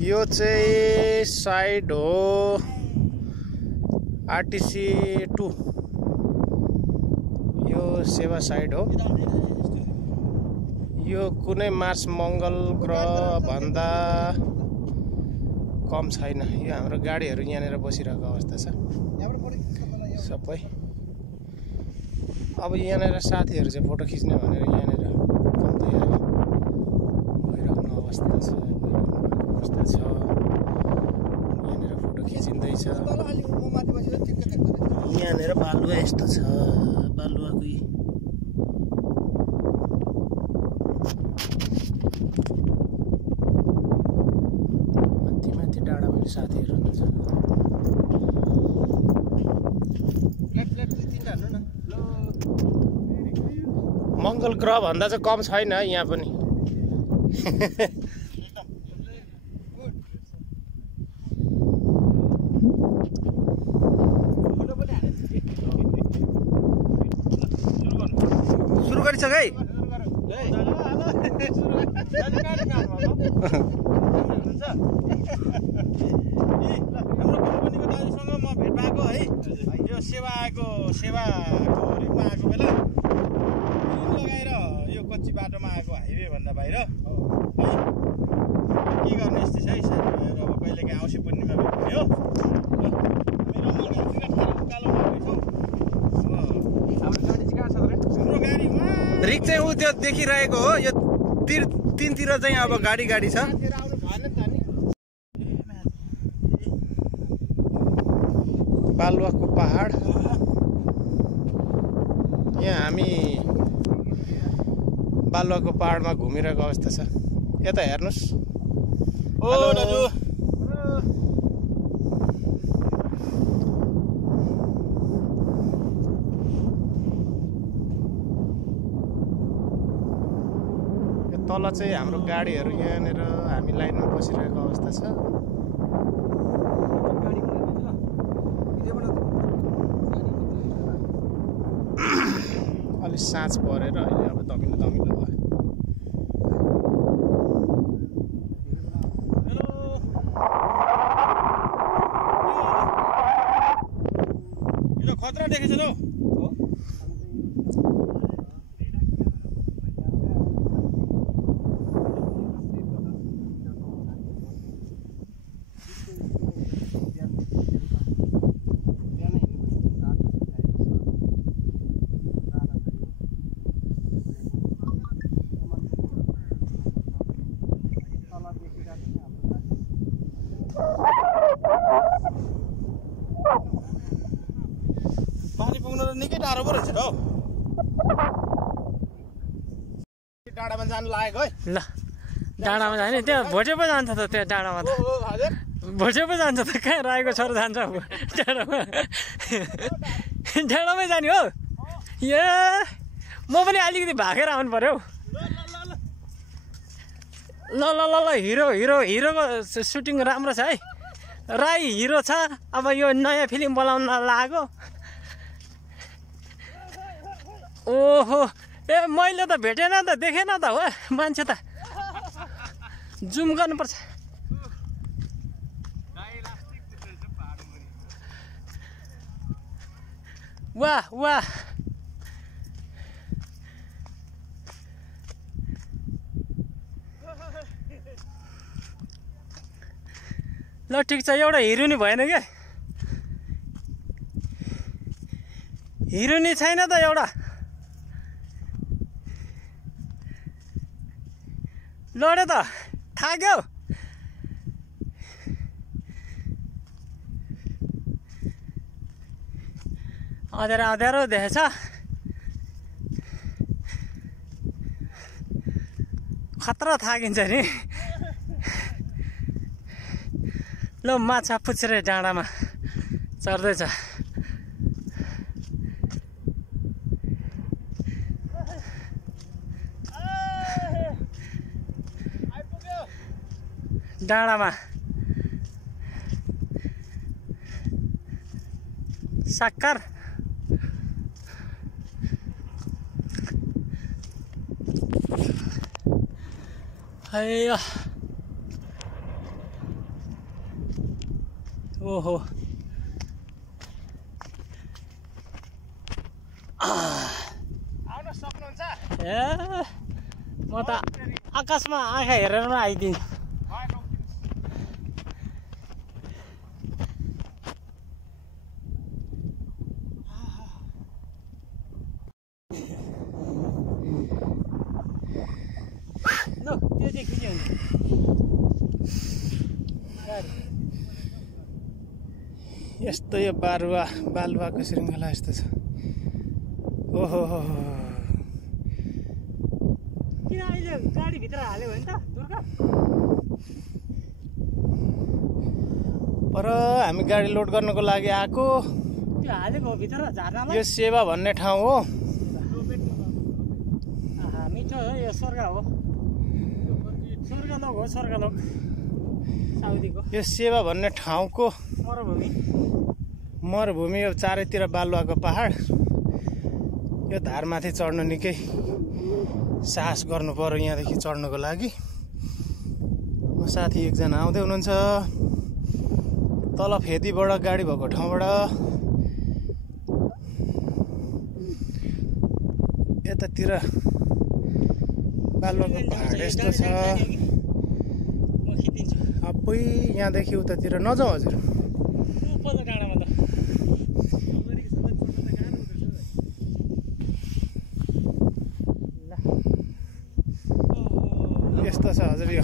यो चाहिँ साइड हो आरटीसी 2 यो सेवा साइड हो। यो कुनै मार्स मङ्गल ग्रह भन्दा कम छैन। यो हाम्रो गाडीहरू यहाँनिर बसिरहेको अवस्था छ सबै। अब यहाँनिर साथीहरू चाहिँ फोटो खिच्ने भनेर यहाँनिर कम्ती भइरहेको अवस्था छ यहाँनिर फोटो खिचिँदैछ। यहाँनिर बालुवा यस्तो छ, बालुवा कोही माथि डाँडा पनि साथीहरू हुनुहुन्छ। मङ्गल ग्रह भन्दा चाहिँ कम छैन यहाँ पनि। सुरु गरिसके है। हाम्रो कम्पनीको दाजुसँग म भेट भएको है। यो सेवाको रिपमा आएको बेला लगाएर यो कच्ची बाटोमा आएको हाइवे भन्दा बाहिर है के गर्ने यस्तै छ है साथीभाइहरू। अब कहिलेकाहीँ औँसी पूर्णिमा भेट्ने हो। मेरो मर्घातिर ठाडो उकालो गर्दैछौँ। हाम्रो गाडी चाहिँ कहाँ छ त? हाम्रो गाडी रिक चाहिँ ऊ त्यो देखिरहेको हो। यो तीनतिर चाहिँ अब गाडी छ। बालुवाको पहाड यहाँ हामी बालुवाको पहाडमा घुमिरहेको अवस्था छ। यता हेर्नुहोस्। ओ दाजु तल चाहिँ हाम्रो गाडीहरू यहाँनिर हामी लाइनमा बसिरहेको अवस्था छ। अलि साँझ परेर अहिले अब दमिलो भयो। यो खतरा देखेछ न? पानी पुग्न त निकै टाढो पो रहेछ त हौ। डाँडामा जानु लागेको है। ल डाँडामा जाने त्यहाँ भोटे पो जान्छ त। त्यहाँ डाँडामा त भोटे पो जान्छ त। कहाँ राईको छोरो जान्छ डाँडामा? डाँडामै जाने हो। ए म पनि अलिकति भागेर आउनु पर्यो हौ। ल ल ल ल हिरोको सुटिङ राम्रो छ है। राई हिरो छ। अब यो नयाँ फिल्म बनाउन लाग्यो। ओहो ए मैले त भेटेन त, देखेन त हो मान्छे त। जुम गर्नुपर्छ। वाह वाह ल ठिक छ। एउटा हिरोनी भएन क्या? हिरोनी छैन त एउटा? लड्यो त थाक्यो। अँध्यारो देखेछ। खतरा थाकिन्छ नि। ल माछा पुछ्रे डाँडामा चढ्दैछ। डाँडामा साक्कार है। ओहो आउन सक्नुहुन्छ ए म त आकाशमा आँखा हेरेर पनि आइदिन्छु ल त्यो चाहिँ खिच्यो भने यस्तो यो बालुवाको श्रृङ्खला यस्तो छ ओहो किन अहिले गाडीभित्र हाल्यो भने त दुर्गा पर हामी गाडी लोड गर्नको लागि आएको त्यो हालेको हो भित्र झार्नामा यो सेवा भन्ने ठाउँ हो मिठो हो यो स्वर्ग हो स्वर्गलोक हो स्वर्गलोक साउदीको यो सेवा भन्ने ठाउँको मरुभूमि यो चारैतिर बालुवाको पहाड यो धारमाथि चढ्नु निकै साहस गर्नु पर्यो यहाँदेखि चढ्नको लागि म साथी एकजना आउँदै हुनुहुन्छ तल फेदीबाट गाडी भएको ठाउँबाट यतातिर बालुवाको पहाड यस्तो छ अबै यहाँदेखि उतातिर नजाउँ हजुर यस्तो छ हजुर यो